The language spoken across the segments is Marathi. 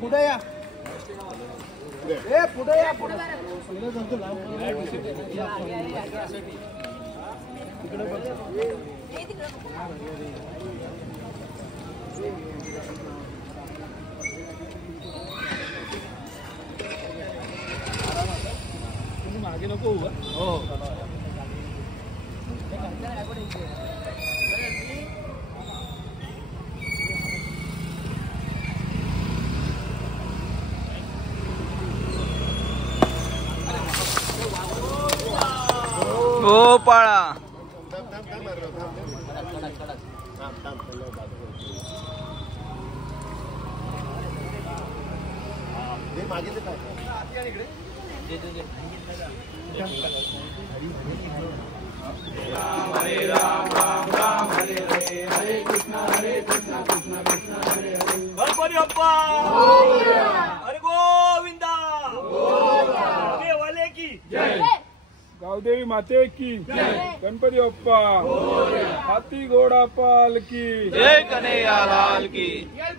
पुढे या पुढे या पुढे मागे नको हो ओ पाळा मागे हरे राम राम राम हरे हरे हरे कृष्णा कृष्णा कृष्णा हरे हरे गणपती बाप्पा हरे गोविंदा देवाले की जय गावदेवी माते की गणपती बाप्पा हाती घोडा पाल की जय कन्हैया लाल की जय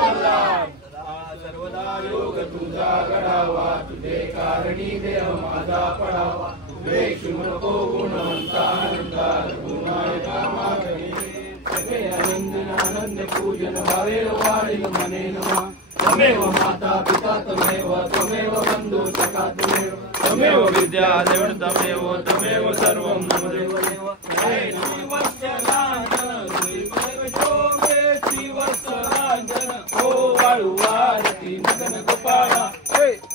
वल्लाभ सर्वदा योग तुझा घडावा तुझे कारणी देह माझा पडावा वेक्षु नको गुणवंता आनंदा गुणायका मागणे सगळे आनंद आनंद पूजन भावे वाढील मने नमा तमेव माता पिता तमेव बंधू सखा तमेव विद्या देव तमेव सर्व नमदेव श्रीवत्सरांजन ओ वाळुवारती मदन गोपाळा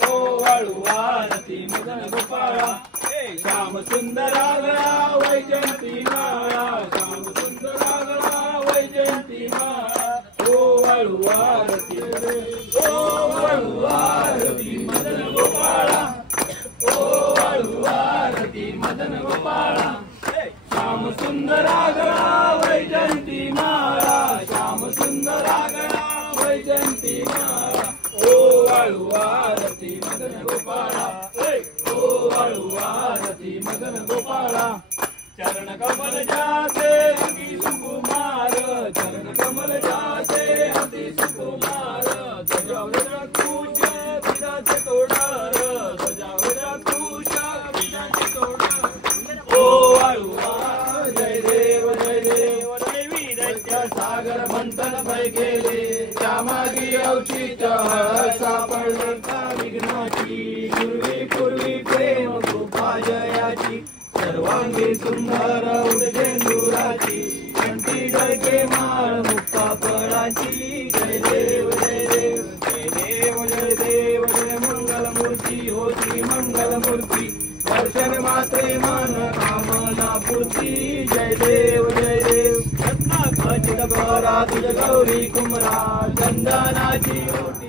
ओ वाळुवारती मदन गोपाळा श्याम सुंदरागळा वैजयंती माळा श्याम सुंदरागळा वैजयंती माळा ओ वाळुवारती मदन गोपाळा ओ वाळुवारती मदन गोपाळा श्याम सुंदरागळा वैजयंती माळा श्याम सुंदरागळा वैजयंती माळा ओ वाळुवारती मदन गोपाळा ओ वाळुवारती मदन गोपाळा चरण कमल जाते अति सुकुमार चरण कमल जाते अति सुकुमार ध्वजावजा कुश पिताचे तोडार ध्वजावजा कुश पिताचे तोडार ओ वाळुवा जय देव दैवी दैत्य सागर मंथन भय गेले त्यामागी अवचित सापडता विघ्नाची पूर्वी प्रेम कृपा जयाची सर्वांगी सुंदर उडजेंदुराची कंठी डळके माळ मुक्ता फळाची जय देव जय मंगलमूर्ती होती मंगलमूर्ती दर्शन मात्रे मन कामना पूर्ती जय देव रत्नाखचित बरा तुझ गौरी कुमरा चंदनाची ओटी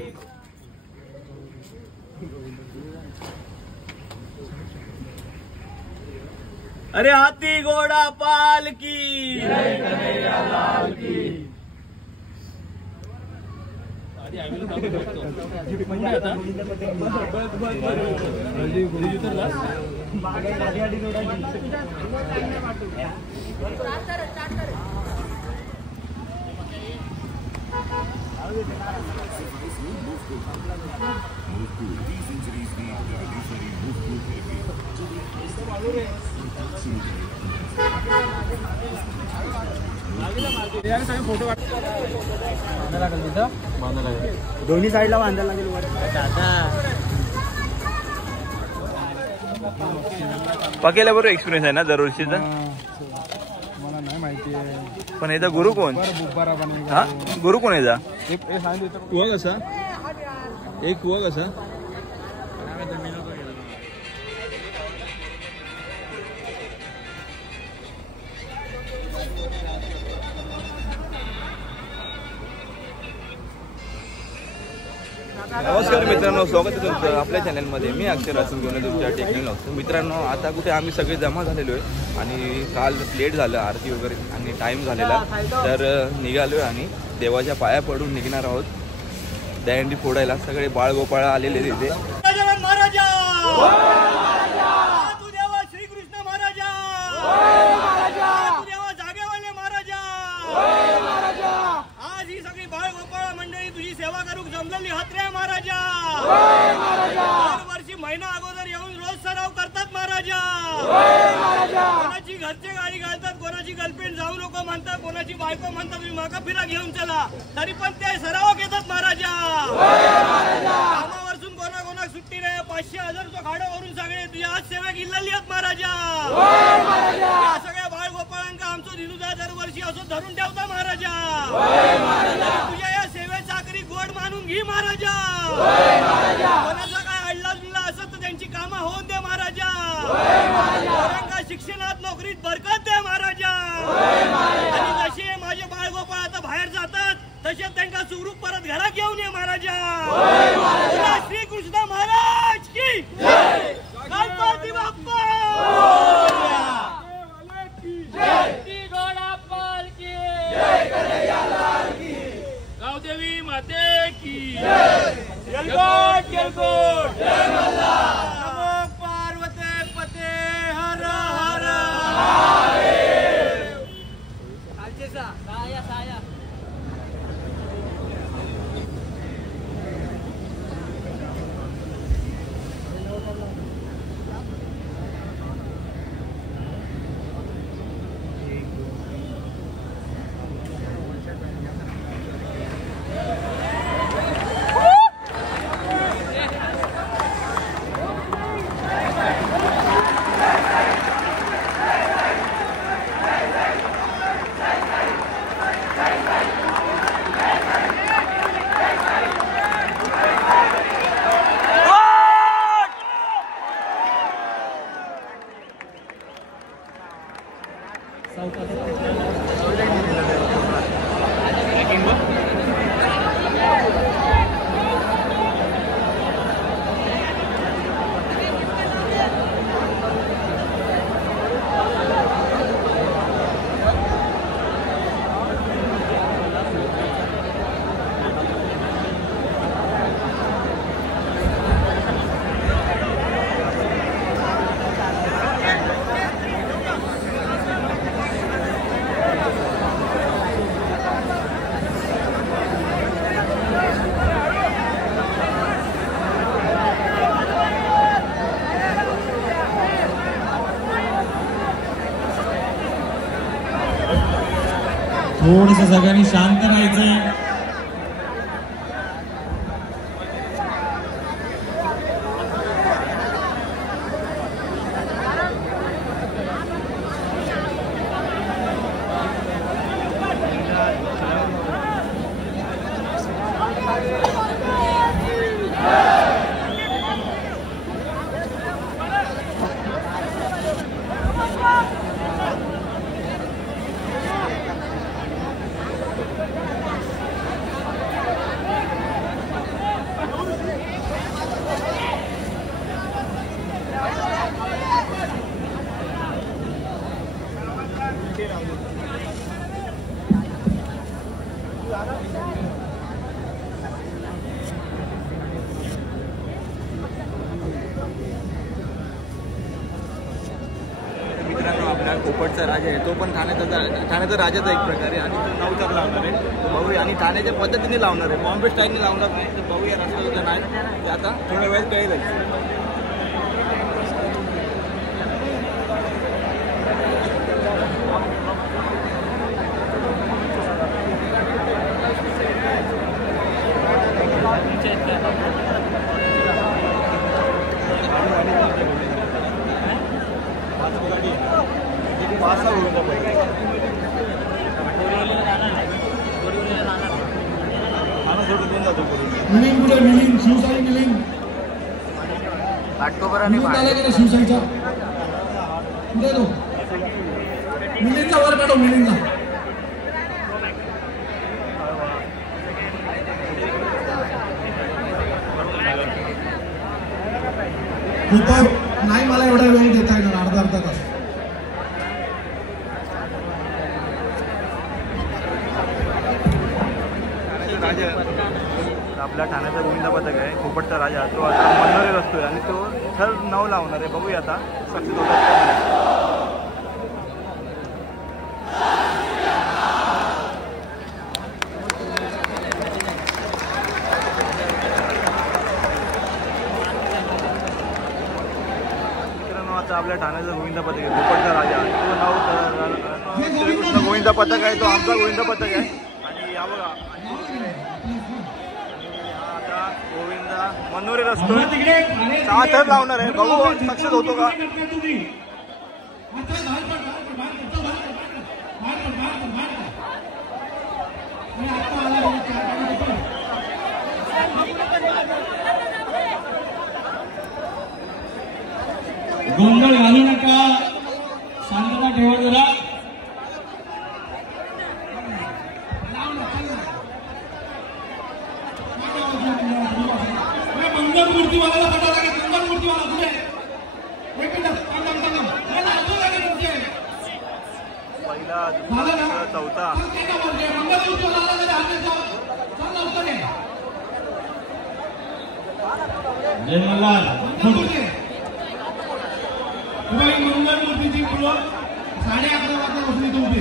अरे हाथी घोड़ा पाल की जय कन्हैया लाल की फोटो दोन्ही साईडला बांधायला लागेल पकेला बरोबर एक्सपिरियन्स आहे ना दरवर्षीचा मला नाही माहिती आहे पण याचा गुरु कोण हा गुरु कोण याचा कुवा कसा एक कुवा कसा नमस्कार मित्रांनो, स्वागत आहे तुमचं आपल्या चॅनलमध्ये. मी अक्षर असून घेऊन तुमच्या टेक्निकल असतो. मित्रांनो, आता कुठे आम्ही सगळे जमा झालेलो आहे आणि काल लेट झालं आरती वगैरे आणि टाईम झालेला, तर निघालो आहे आणि देवाच्या पाया पडून निघणार आहोत दहीहंडी फोडायला. सगळे बाळगोपाळ आलेले तिथे. श्रीकृष्ण महाराजा आज ही महाराजा. दरवर्षी महिना अगोदर येऊन रोज सराव करतात महाराजा. कोणाची घरचे गाडी घालतात, कोणाची गर्लफ्रेंड जाऊ नको म्हणतात, कोणाची बायको म्हणतात तुम्ही मागा फिरा घेऊन चला, तरी पण ते सराव घेतात महाराजा. कामावरसून कोणा सुट्टी नाही. 500,000 खाडं वरून सगळे तुझ्या आज सेवा इल्लेली आहेत महाराजा. या सगळ्या बाळगोपाळांका आमचं दिनुदा दरवर्षी असं धरून ठेवता महाराजा. तुझ्या या सेवेचा आखरी गोड मानून घे महाराजा. कोणाचा काय अडला बिल्ला असत तर त्यांची कामं होऊन दे महाराजा. पोरांका शिक्षणात नोकरीत बरकत दे महाराजा. आणि जसे माझे बाळगोपाळ आता बाहेर जातात तसे त्यांना सुखरूप परत घरात घेऊन ये महाराजा. श्रीकृष्ण महाराज की गणपती बाप्पा गावदेवी माते की जलकोट जलकोट नमो पार्वते पते हर हर महादेव. साया थोडंसं सगळ्यांनी शांत राहायचंय. पोपटचा राजा आहे तो पण ठाण्याचा राजाच एक प्रकारे आणि तो नवतर लावणार आहे बघूया. आणि ठाण्याच्या पद्धतीने लावणार आहे, बॉम्बे स्टाईलने लावणार नाही. तर बघूया रस्त्याचं नाही ते आता थोड्या वेळात कळेलच. मिलिंग पुढे मिलिंग शिवसाई मिलिंग शिवसाईचा पुढे तो मिलिंगचा वर काढो मिलिंगचा. नाही मला एवढा वेळ देता येणार अर्धा तास. आपल्या ठाण्याचा गोविंदा पथक आहे पोपटचा राजा तो आता मनोरेल असतोय आणि तो थर नाव लावणार आहे. बघूया आता सक्सेस होतात. आपल्या ठाण्याचा गोविंदा पथक आहे, भोपटचा राजा. तो नाव श्रीकृष्ण गोविंदा पथक आहे, तो आमचा गोविंदा पथक आहे. आणि या बघा आता गोविंदा मनोरे रचतोय, 6 थर लावणार आहे. बघू सक्सेस होतो का. गोंधळ घालू नका, शांतता ठेवा जरा. मंगलमूर्तीवाला पटा लागेल, मंगलमूर्तीवाला तुझे एक मिनिट पहिला, दुसरा, चौथा. जय मल्हार. मंगलमूर्तीची फुलं 11:30 वाजता इथे उभे.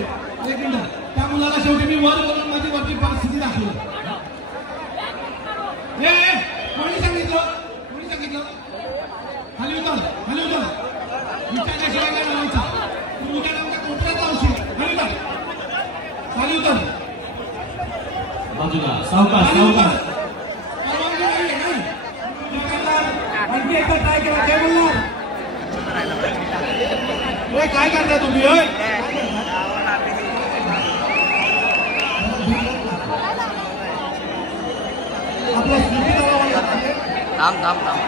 एक मिनिट, त्या मुलाला शेवटी मी वर करून माझी वरची परिस्थिती दाखवली. कोणी सांगितलं, कोणी सांगितलं खाली उतर, खाली उतर. विचारल्याशिवाय काय लावायचा. तू उद्या आमच्या कोपऱ्यात जाऊशील. खाली उतर, खाली उतर. बाजूला सावकाश, सावकाश. आणखी एकदा ट्राय केला. काय बोलणार काय करताय तुम्ही. आपला थांब थांब थांब.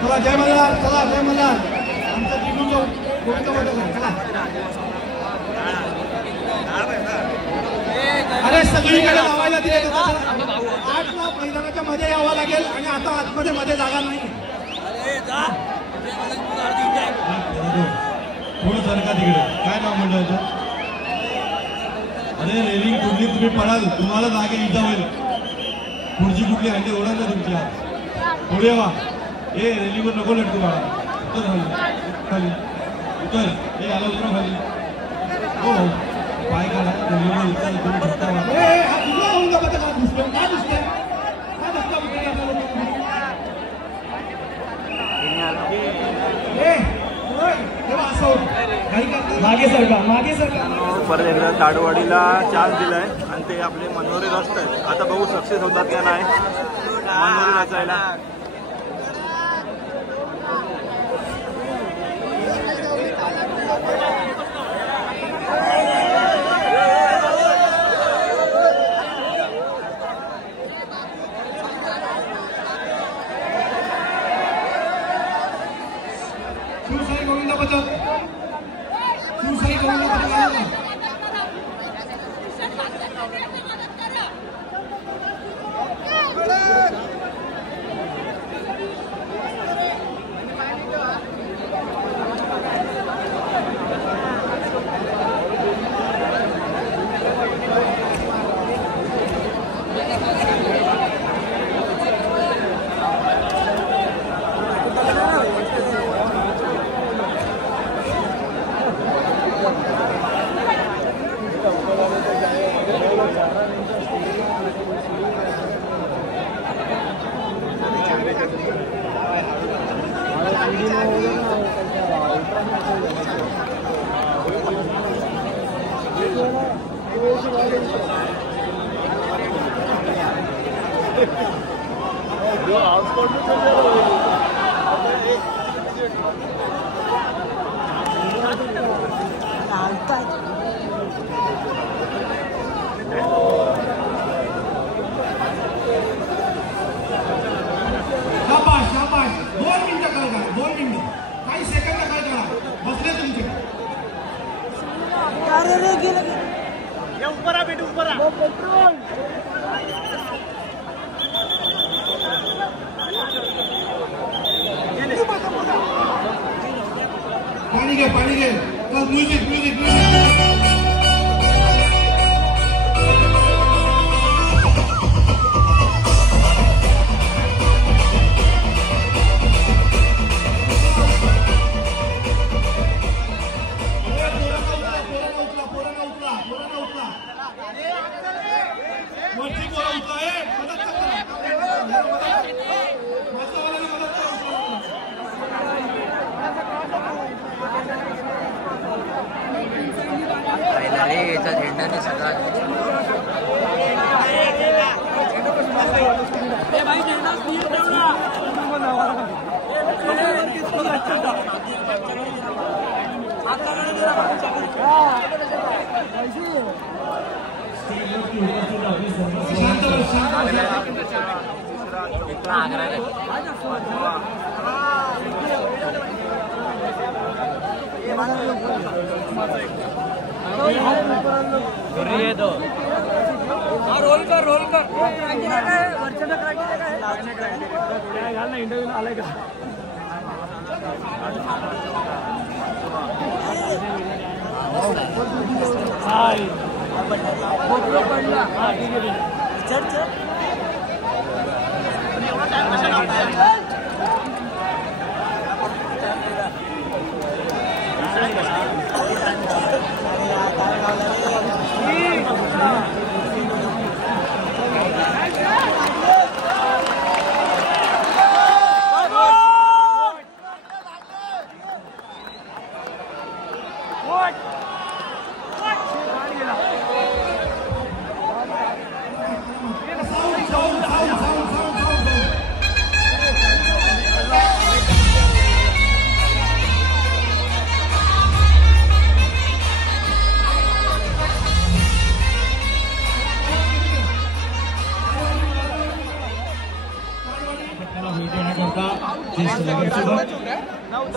चला जय मल्हार, चला जय मल्हार. आमचा टिकून जाऊ गोविंदा पथक. चला अरे सगळीकडे लावायला दिले. 8ला मैदानाच्या मध्ये यावं लागेल आणि आता आतमध्ये मध्ये जागा नाही. थोडं सरका तिकडे. काय नाव म्हणलं. अरे रेलिंग कुठली तुम्ही पडाल, तुम्हाला जागे इजा होईल. पुढची कुठली हंडी ओढा ना तुमची. पुढे वा. ए रेलिंगवर नको लटकू बाळा. उतर खाली, खाली उतर. ए आला उतर खाली. हो पाय काढा. रेलिंगवर उतर. तुम्ही झटका मागे सरका, मागे सरका. परत एकदा ताडवाडीला चान्स दिलाय आणि ते आपले मनोरे रचत आहेत. आता बघू सक्सेस होतात का नाही मनोरे रचायला. शिवशाही गोविंदा पथक, शिवशाही गोविंदा पथक. शाबाश शाबाश. 2 मिनिटं काल करा, 2 मिनिटं, काही सेकंद काल करा. बसले तुमचे. पाणी घे, पाणी घे. Music music music. रोल कर इंटरव्ह्यू आलाय का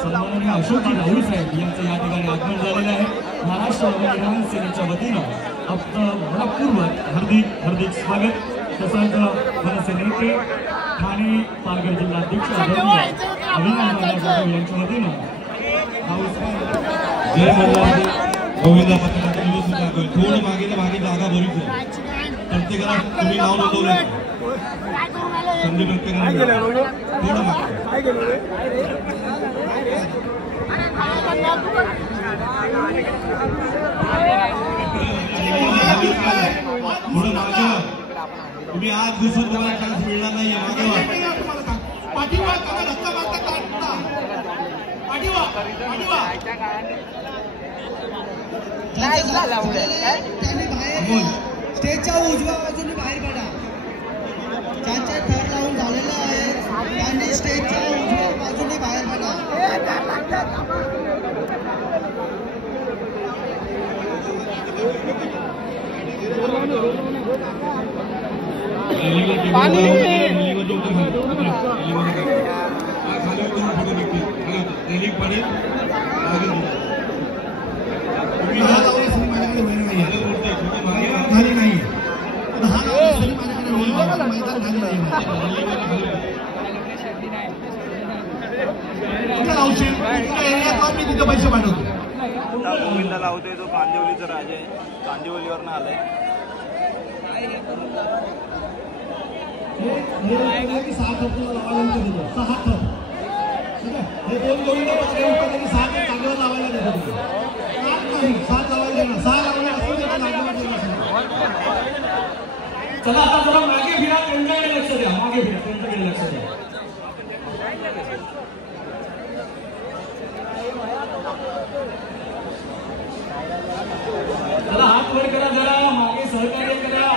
सन्माननीय अशोकजी राहुल साहेब यांचं या ठिकाणी आगमन झालेलं आहे. महाराष्ट्र नवनिर्माण सेनेच्या वतीनं आपलं मनपूर्वक हार्दिक स्वागत. तसंच मनसेनेचे ठाणे पालघर जिल्हाध्यक्ष अभिनंदन जाधव यांच्या वतीनं जय मल्हार गोविंदा पथकाचे सुद्धा थोडं मागे जागा बरीच आहे. प्रत्येकाला तुम्ही नाव नोंदवलं संधी प्रत्येकाला थोडं मागे थोडं मागे तुम्ही आज दिवसात तुम्हाला चान्स मिळणार नाहीये. मागे पाठीवा स्टेजच्या उजव्या बाजूने बाहेर पडा. ज्यांचे थर लावून झालेलं आहे त्यांनी स्टेजच्या उजव्या बाजूने बाहेर पडा. पैसे पाठवतो. गोविंदा लावतोय तो कांदिवलीचा राजा आहे. कांदिवलीवरनं आलाय. हे दोन गोविंदा पत्रे त्यांनी 6 जागेवर लावायला देतात. 7 लावायला देणार. 6 लावले असतील तर जागेवर देणार. चला आता जरा मागे फिरा. त्यांच्याकडे लक्ष द्या. मागे फिरा. त्यांच्याकडे लक्ष द्या. चला हात वर करा. जरा मागे सहकार्य करा.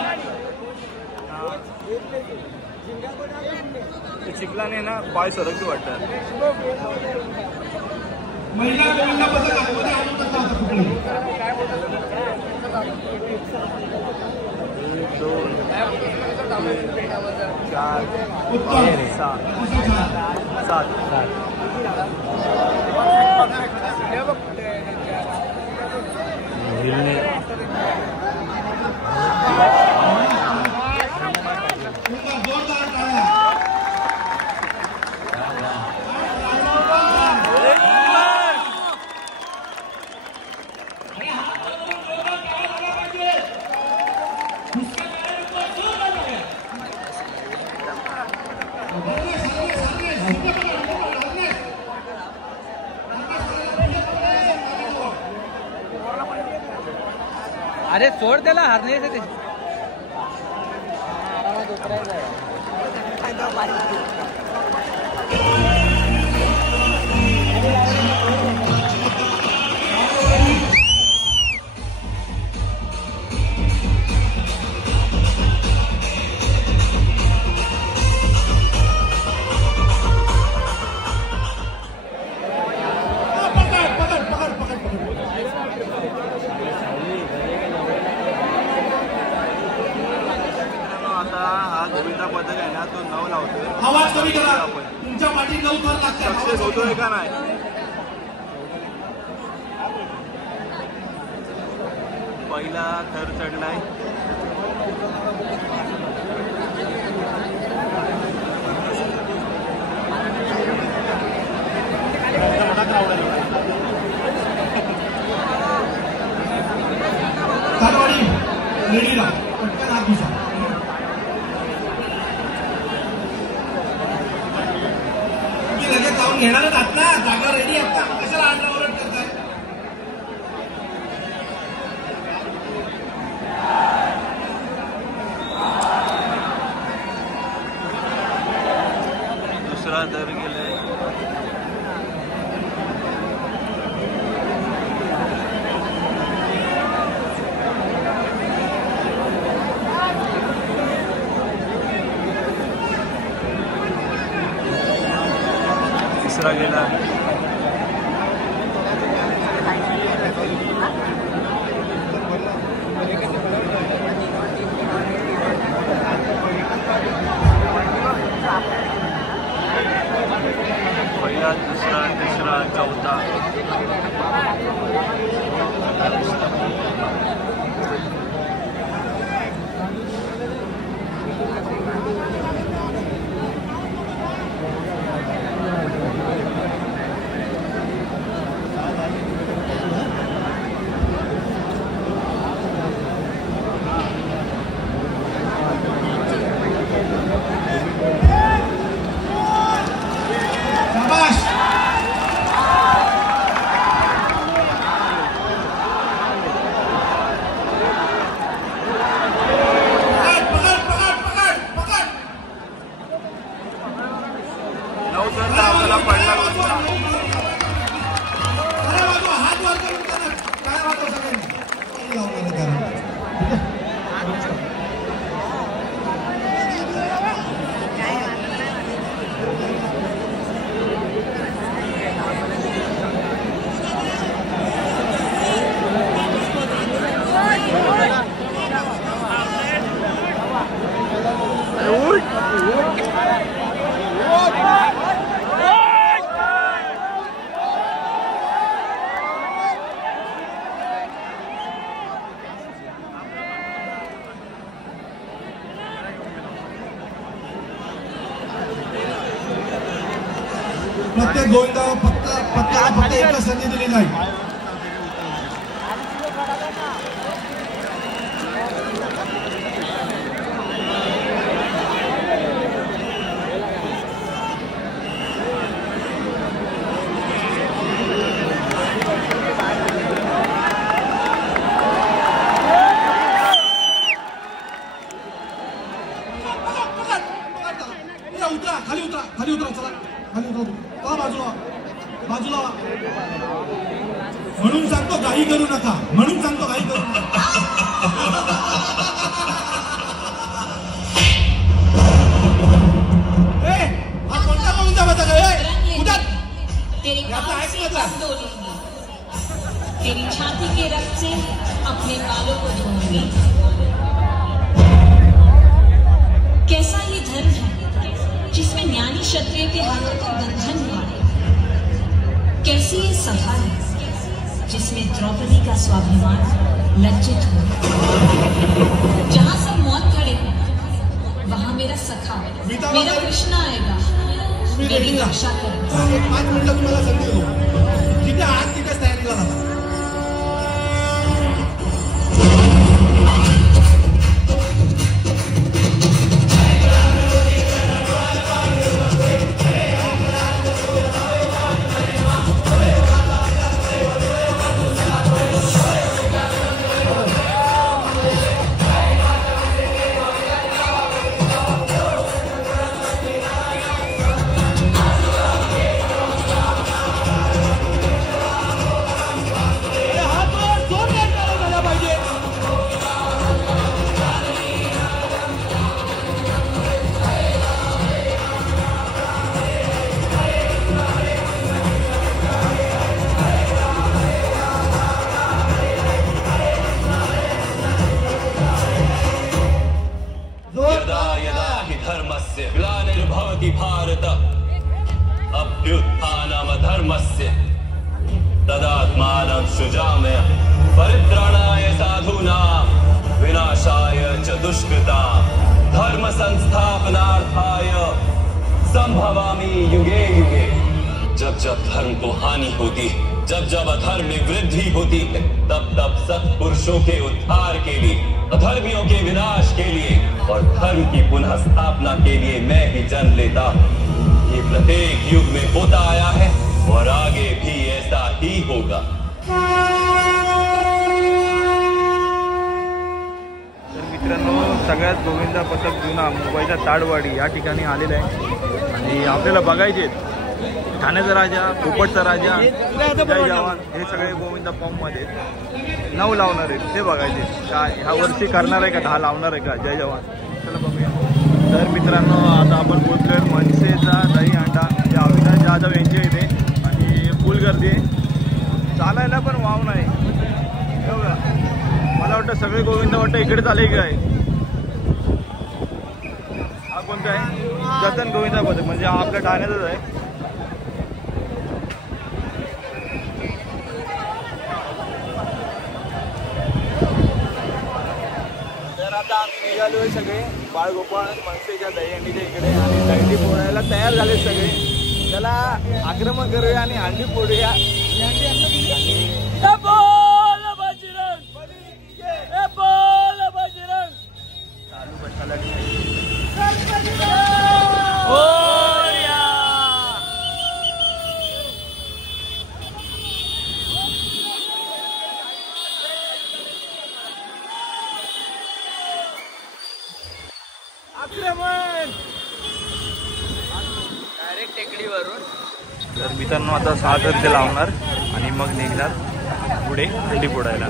चिखलाने ना पाय सरकते वाटतात. महिला गोविंदा पथक आतमध्ये आणून टाका आता कुठे. 1 2 3 4 5 6 7 अरे सोड त्याला हारणे ते आरामात उतरायचं. आता हा गोविंदा पदक आहे ना तो 9 लावतोय. आवाज कमी करा. तुमच्या पाठी 9 थर लागतात. सक्सेस होतोय का नाही? पहिला थर चढलाय. कारवाडी रेडीला पटकन हात घुसा. तुम्ही लगेच जाऊन घेणारच आहात ना, जागा रेडी आहेत ना, कशाला आरडाओरड करताय? दुसरा थर गेलाय. तिसरा गेला. पहिला, दुसरा, तिसरा, चौथा. शाबाश. पकड पकड पकड पकड. 9 थरला आपल्याला पडला गोविंदा. अरे वाजवा, हात वर करून करा. काय वाजवा सगळ्यांनी. प्रत्येक गोविंदा फक्त एकच संधी दिली जाईल. उतरा, खाली उतरा, खाली उतरा, चला खाली उतरा. बाजूला बाजूला. म्हणून सांगतो काही करू नका, म्हणून सांगतो काही करू नका. हा कोणता गोविंदा पदक आहे? उद्या तेरी छाती के रक्त से अपने बालों को धोऊंगी. कैसा ये धर्म है जिसमें ज्ञानी क्षत्रिय के हाथों का बंधन हुआ है? कैसी ये सभा है जिसमें द्रौपदी का स्वाभिमान लज्जित हो? जहां सब मौत खड़े हो वहां मेरा सखा मेरा कृष्ण आएगा, मेरी रक्षा करेगा. 5 मिनिटं तुम्हाला संधी देतो. जिथे आहात तिथेच तयारीला राहा. शुजामय परित्राणाय साधूनां विनाशाय च दुष्कृतां धर्म संस्थापनार्थाय संभवामि युगे युगे। जब जब धर्म को हानि होती है, जब जब अधर्म में वृद्धि होती है, तब तब सत्पुरुषों के उद्धार के लिए, अधर्मियों के विनाश के लिए और धर्म की पुनः स्थापना के लिए मैं ही जन्म लेता हूँ। ये प्रत्येक युग में होता आया है और आगे भी ऐसा ही होगा। मित्रांनो, सगळ्यात गोविंदा पथक जुना मुंबईच्या ताडवाडी या ठिकाणी आलेला आहे आणि आपल्याला बघायचे ठाण्याचा राजा, पोपटचा राजा, जय जवान हे सगळे गोविंदा फॉर्ममध्ये नाव लावणार आहेत ते बघायचे काय ह्या वर्षी करणार आहे का, 10 लावणार आहे का जय जवान, चला बघूया। तर मित्रांनो, आता आपण पोहोचलोय मनसेचा दही अंडा जे अविनाश जाधव यांच्या इथे आणि फुल गर्दी चालायला पण वाव नाही बघा। मला वाटतं सगळे गोविंदा वाटतं इकडेच आले काय। हा कोणता आहे? जतन गोविंदा पथक, म्हणजे हा आपल्या ठाण्याचाच आहे। आता आम्ही निघालोय सगळे बाळगोपाळ मनसेच्या दहीहंडीच्या इकडे आणि दहीहंडी फोडायला तयार झाले सगळे। त्याला आक्रमण करूया आणि हंडी फोडूया। चालू बसायला डायरेक्ट टेकडीवरून। तर मित्रांनो, आता 7 तारखेला लावणार आणि मग निघणार पुढे हंडी फोडायला।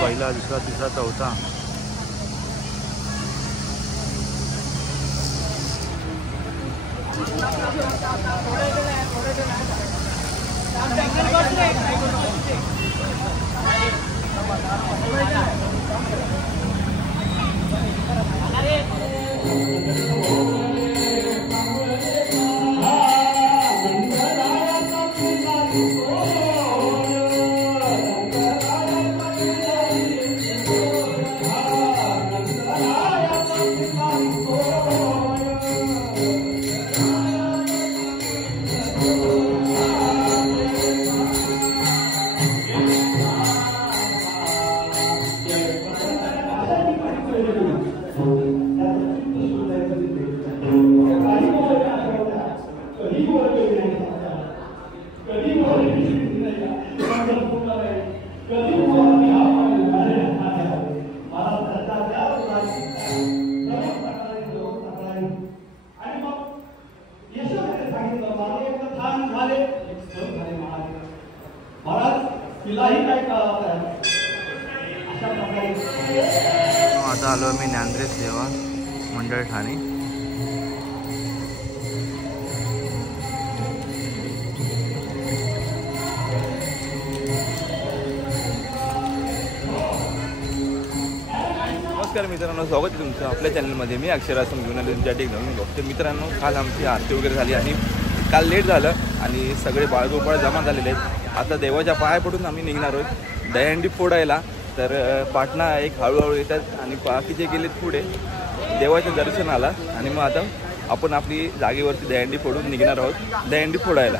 पहिला, दुसरा, तिसरा, चौथा आता आलो मी ज्ञानदेव सेवा मंडळ ठाणे। नमस्कार मित्रांनो, स्वागत आहे तुमचं आपल्या चॅनलमध्ये। मी अक्षरासून घेऊन आलो तुमच्यासाठी एक नवीन बघतो। मित्रांनो, काल आमची आरती वगैरे झाली आणि काल लेट झालं आणि सगळे बाळगोपाळ जमा झालेले आहेत। आता देवाच्या पाया पडून आम्ही निघणार आहोत दहीहंडी फोडायला। तर पाटणा एक हळूहळू येतात आणि बाकीचे गेलेत पुढे देवाच्या दर्शनाला आणि मग आता आपण आपली जागेवरती दहीहंडी फोडून निघणार आहोत दहीहंडी फोडायला।